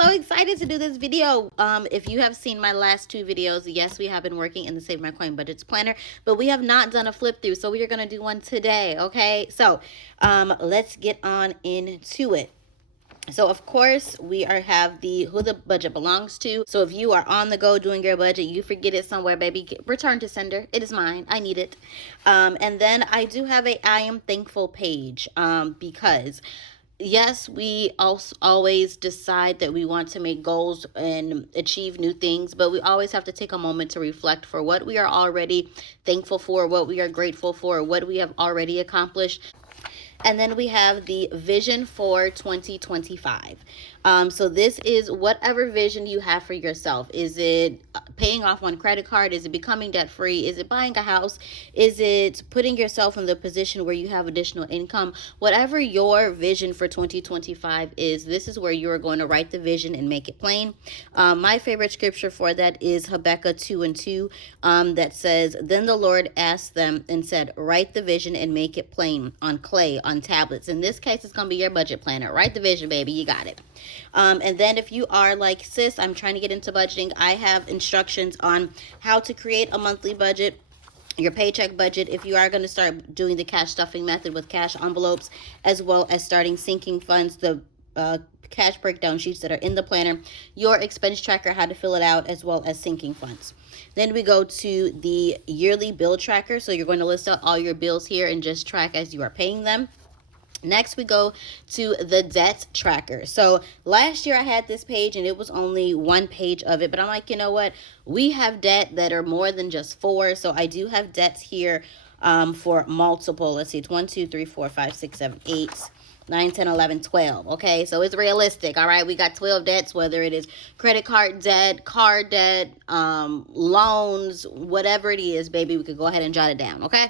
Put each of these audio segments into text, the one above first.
so excited to do this video. If you have seen my last two videos, yes, we have been working in the Save My Coin Budgets Planner, but we have not done a flip through. So we are going to do one today. Okay. So, let's get on into it. So of course we have the who the budget belongs to. So if you are on the go doing your budget, you forget it somewhere, baby, return to sender. It is mine. I need it. And then I do have a I am thankful page, because yes, we also always decide that we want to make goals and achieve new things, but we always have to take a moment to reflect for what we are already thankful for, what we are grateful for, what we have already accomplished. And then we have the vision for 2025. So this is whatever vision you have for yourself. Is it paying off one credit card? Is it becoming debt free? Is it buying a house? Is it putting yourself in the position where you have additional income? Whatever your vision for 2025 is, this is where you are going to write the vision and make it plain. My favorite scripture for that is Habakkuk 2:2, that says, "Then the Lord asked them and said, write the vision and make it plain on clay, on tablets." In this case, it's going to be your budget planner. Write the vision, baby. You got it. And then if you are like, sis, I'm trying to get into budgeting, I have instructions on how to create a monthly budget, your paycheck budget, if you are going to start doing the cash stuffing method with cash envelopes, as well as starting sinking funds, the cash breakdown sheets that are in the planner, your expense tracker, how to fill it out, as well as sinking funds. Then we go to the yearly bill tracker. So you're going to list out all your bills here and just track as you are paying them. Next, we go to the debt tracker. So last year I had this page and it was only one page of it, but I'm like, you know what? We have debt that are more than just four. So I do have debts here for multiple. Let's see, it's 1, 2, 3, 4, 5, 6, 7, 8, 9, 10, 11, 12. Okay, so it's realistic. All right, we got 12 debts, whether it is credit card debt, car debt, loans, whatever it is, baby, we could go ahead and jot it down. Okay.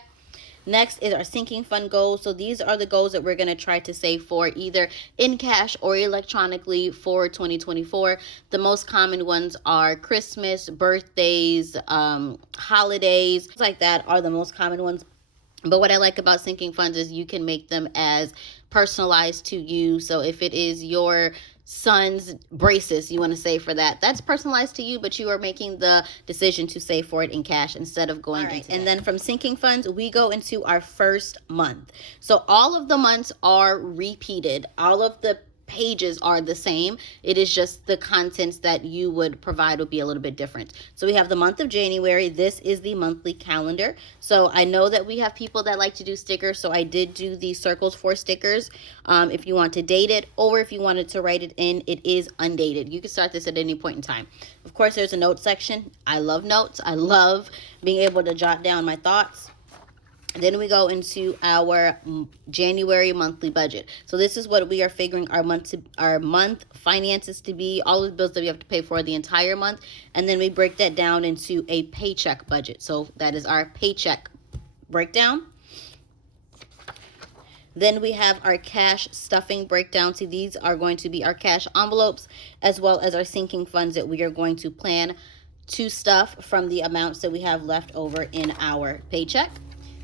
Next is our sinking fund goals. So these are the goals that we're going to try to save for, either in cash or electronically, for 2024. The most common ones are Christmas, birthdays, holidays, things like that are the most common ones. But what I like about sinking funds is you can make them as personalized to you. So if it is your son's braces you want to save for that, that's personalized to you, but you are making the decision to save for it in cash instead of going into that. And then from sinking funds, we go into our first month. So all of the months are repeated. All of the pages are the same. It is just the contents that you would provide will be a little bit different. So we have the month of January. This is the monthly calendar. So I know that we have people that like to do stickers, so I did do the circles for stickers. If you want to date it, or if you wanted to write it in, it is undated. You can start this at any point in time. Of course, there's a note section. I love notes. I love being able to jot down my thoughts. Then we go into our January monthly budget. So this is what we are figuring our month finances to be, all of the bills that we have to pay for the entire month. And then we break that down into a paycheck budget. So that is our paycheck breakdown. Then we have our cash stuffing breakdown. So these are going to be our cash envelopes, as well as our sinking funds that we are going to plan to stuff from the amounts that we have left over in our paycheck.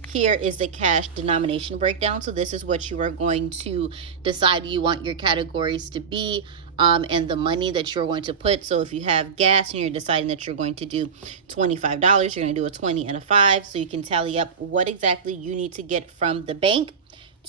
Here is the cash denomination breakdown. So this is what you are going to decide you want your categories to be, and the money that you're going to put. So if you have gas and you're deciding that you're going to do $25, you're going to do a 20 and a 5. So you can tally up what exactly you need to get from the bank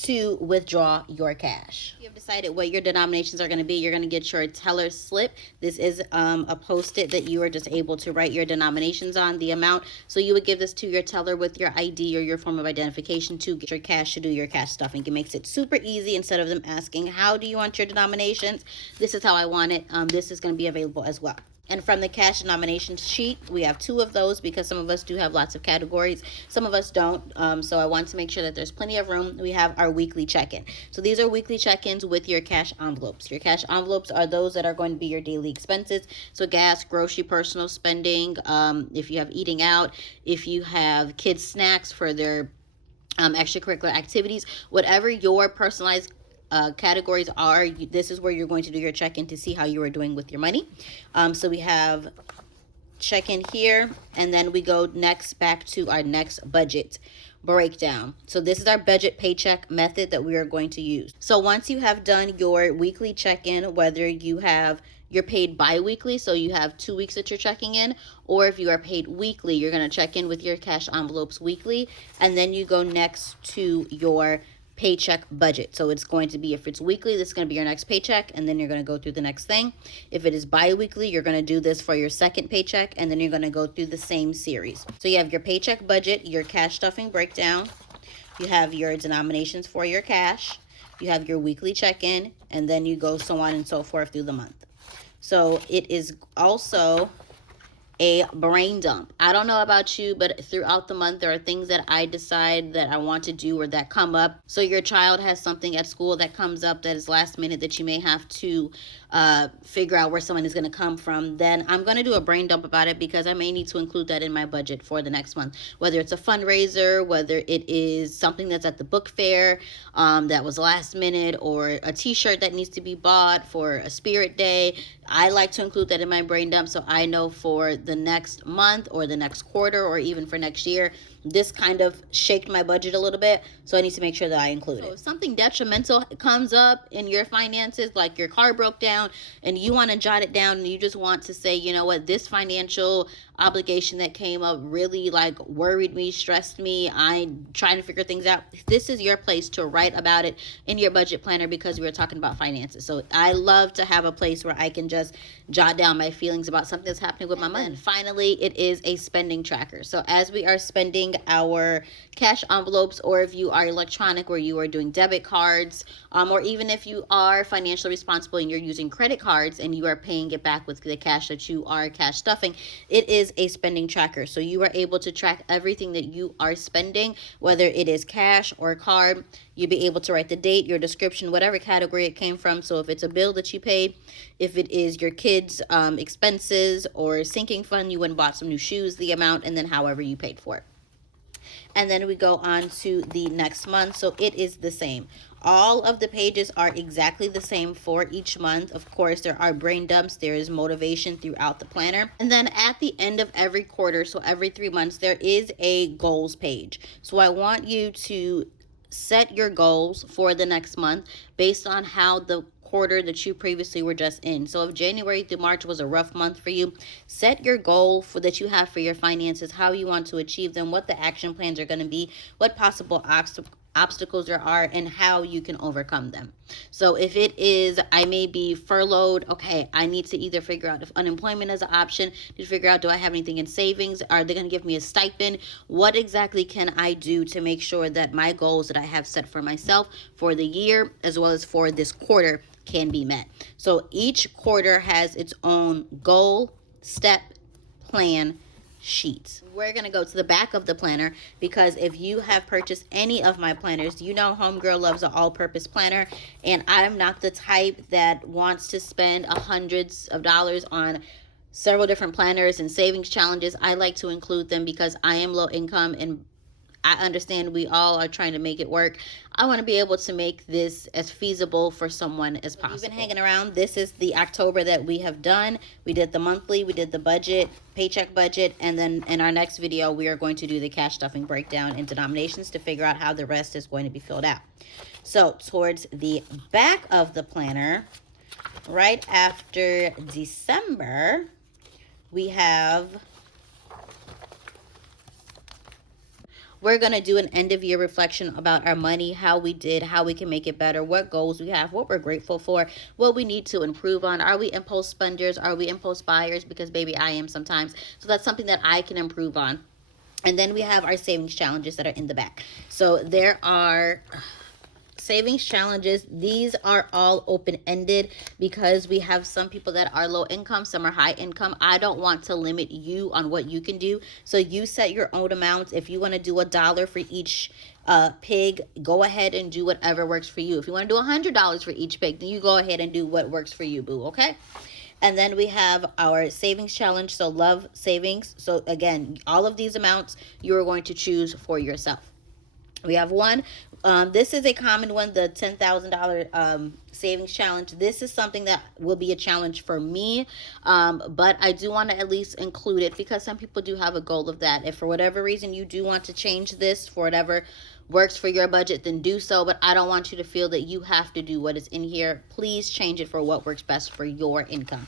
to withdraw your cash. You have decided what your denominations are going to be. You're going to get your teller slip. This is a post-it that you are just able to write your denominations on, the amount. So you would give this to your teller with your ID or your form of identification to get your cash to do your cash stuffing. It makes it super easy. Instead of them asking, how do you want your denominations? This is how I want it. This is going to be available as well. And from the cash denomination sheet, we have 2 of those because some of us do have lots of categories. Some of us don't. So I want to make sure that there's plenty of room. We have our weekly check-in. So these are weekly check-ins with your cash envelopes. Your cash envelopes are those that are going to be your daily expenses. So gas, grocery, personal spending, if you have eating out, if you have kids' snacks for their extracurricular activities, whatever your personalized categories are, this is where you're going to do your check-in to see how you are doing with your money. So we have check-in here, and then we go next back to our next budget, breakdown. So this is our budget paycheck method that we are going to use. So once you have done your weekly check-in, whether you're paid bi-weekly, so you have 2 weeks that you're checking in, or if you are paid weekly, you're going to check in with your cash envelopes weekly, and then you go next to your paycheck budget. So it's going to be, if it's weekly, this is going to be your next paycheck, and then you're going to go through the next thing. If it is bi-weekly, you're going to do this for your second paycheck, and then you're going to go through the same series. So you have your paycheck budget, your cash stuffing breakdown, you have your denominations for your cash, you have your weekly check-in, and then you go so on and so forth through the month. So it is also a brain dump. I don't know about you, but throughout the month, there are things that I decide that I want to do or that come up. So your child has something at school that comes up that is last minute that you may have to figure out where someone is going to come from. Then I'm going to do a brain dump about it, because I may need to include that in my budget for the next month. Whether it's a fundraiser, whether it is something that's at the book fair that was last minute, or a t-shirt that needs to be bought for a spirit day. I like to include that in my brain dump, so I know for the next month or the next quarter or even for next year, this kind of shaked my budget a little bit, so I need to make sure that I include it. So if something detrimental comes up in your finances, like your car broke down and you want to jot it down and you just want to say, you know what, this financial obligation that came up really like worried me, stressed me, I'm trying to figure things out, this is your place to write about it in your budget planner, because we were talking about finances. So I love to have a place where I can just jot down my feelings about something that's happening with my money. And finally, it is a spending tracker. So as we are spending our cash envelopes, or if you are electronic where you are doing debit cards, or even if you are financially responsible and you're using credit cards and you are paying it back with the cash that you are cash stuffing, it is a spending tracker. So you are able to track everything that you are spending, whether it is cash or card. You'll be able to write the date, your description, whatever category it came from. So if it's a bill that you paid, if it is your kids' expenses or sinking fund, you went and bought some new shoes, the amount, and then however you paid for it. And then we go on to the next month. So it is the same. All of the pages are exactly the same for each month. Of course, there are brain dumps. There is motivation throughout the planner. And then at the end of every quarter, so every 3 months, there is a goals page. So I want you to set your goals for the next month based on how the quarter that you previously were just in. So if January through March was a rough month for you, set your goal for that you have for your finances, how you want to achieve them, what the action plans are going to be, what possible obstacles there are, and how you can overcome them. So if it is, I may be furloughed, okay, I need to either figure out if unemployment is an option, to figure out, do I have anything in savings? Are they going to give me a stipend? What exactly can I do to make sure that my goals that I have set for myself for the year, as well as for this quarter, can be met? So each quarter has its own goal, step, plan, sheets. We're going to go to the back of the planner, because if you have purchased any of my planners, you know Homegirl loves an all-purpose planner, and I'm not the type that wants to spend hundreds of dollars on several different planners and savings challenges. I like to include them because I am low income, and I understand we all are trying to make it work. I want to be able to make this as feasible for someone as possible. You've been hanging around. This is the October that we have done. We did the monthly, we did the budget, paycheck budget, and then in our next video, we are going to do the cash stuffing breakdown in denominations to figure out how the rest is going to be filled out. So towards the back of the planner, right after December, we have... we're going to do an end of year reflection about our money, how we did, how we can make it better, what goals we have, what we're grateful for, what we need to improve on. Are we impulse spenders? Are we impulse buyers? Because baby, I am sometimes. So that's something that I can improve on. And then we have our savings challenges that are in the back. So there are savings challenges. These are all open-ended because we have some people that are low income, some are high income. I don't want to limit you on what you can do. So you set your own amounts. If you want to do $1 for each pig, go ahead and do whatever works for you. If you want to do $100 for each pig, then you go ahead and do what works for you, boo, okay? And then we have our savings challenge, so love savings. So again, all of these amounts you are going to choose for yourself. We have one. This is a common one, the $10,000 savings challenge. This is something that will be a challenge for me, but I do want to at least include it because some people do have a goal of that. If for whatever reason you do want to change this for whatever works for your budget, then do so, but I don't want you to feel that you have to do what is in here. Please change it for what works best for your income.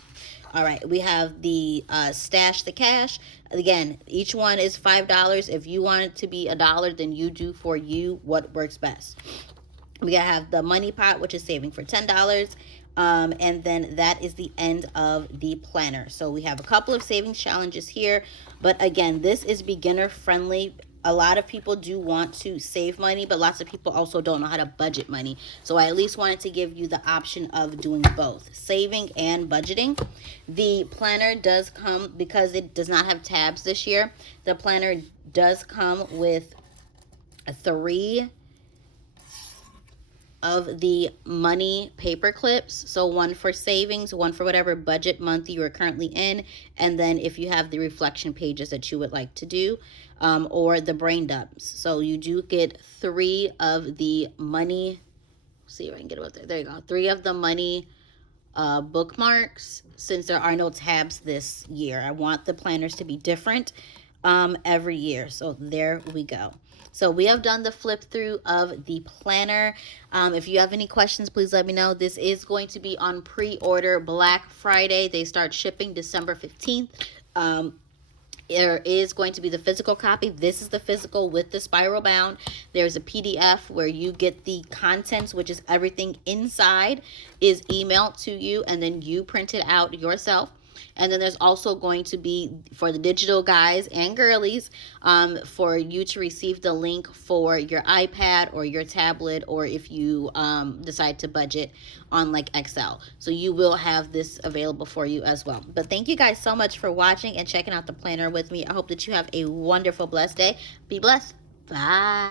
All right, we have the stash the cash. Again, each one is $5. If you want it to be $1, then you do for you what works best. We have the money pot, which is saving for $10. And then that is the end of the planner. So we have a couple of savings challenges here, but again, this is beginner friendly. A lot of people do want to save money, but lots of people also don't know how to budget money. So I at least wanted to give you the option of doing both, saving and budgeting. The planner does come, because it does not have tabs this year, the planner does come with 3 of the money paper clips. So one for savings, one for whatever budget month you are currently in, and then if you have the reflection pages that you would like to do, or the brain dumps. So you do get 3 of the money, see if I can get it up there. There you go. 3 of the money bookmarks, since there are no tabs this year. I want the planners to be different every year. So there we go. So we have done the flip through of the planner. If you have any questions, please let me know. This is going to be on pre-order Black Friday. They start shipping December 15th. There is going to be the physical copy. This is the physical with the spiral bound. There's a PDF where you get the contents, which is everything inside is emailed to you, and then you print it out yourself. And then there's also going to be, for the digital guys and girlies, for you to receive the link for your iPad or your tablet, or if you decide to budget on like Excel. So you will have this available for you as well. But thank you guys so much for watching and checking out the planner with me. I hope that you have a wonderful, blessed day. Be blessed. Bye.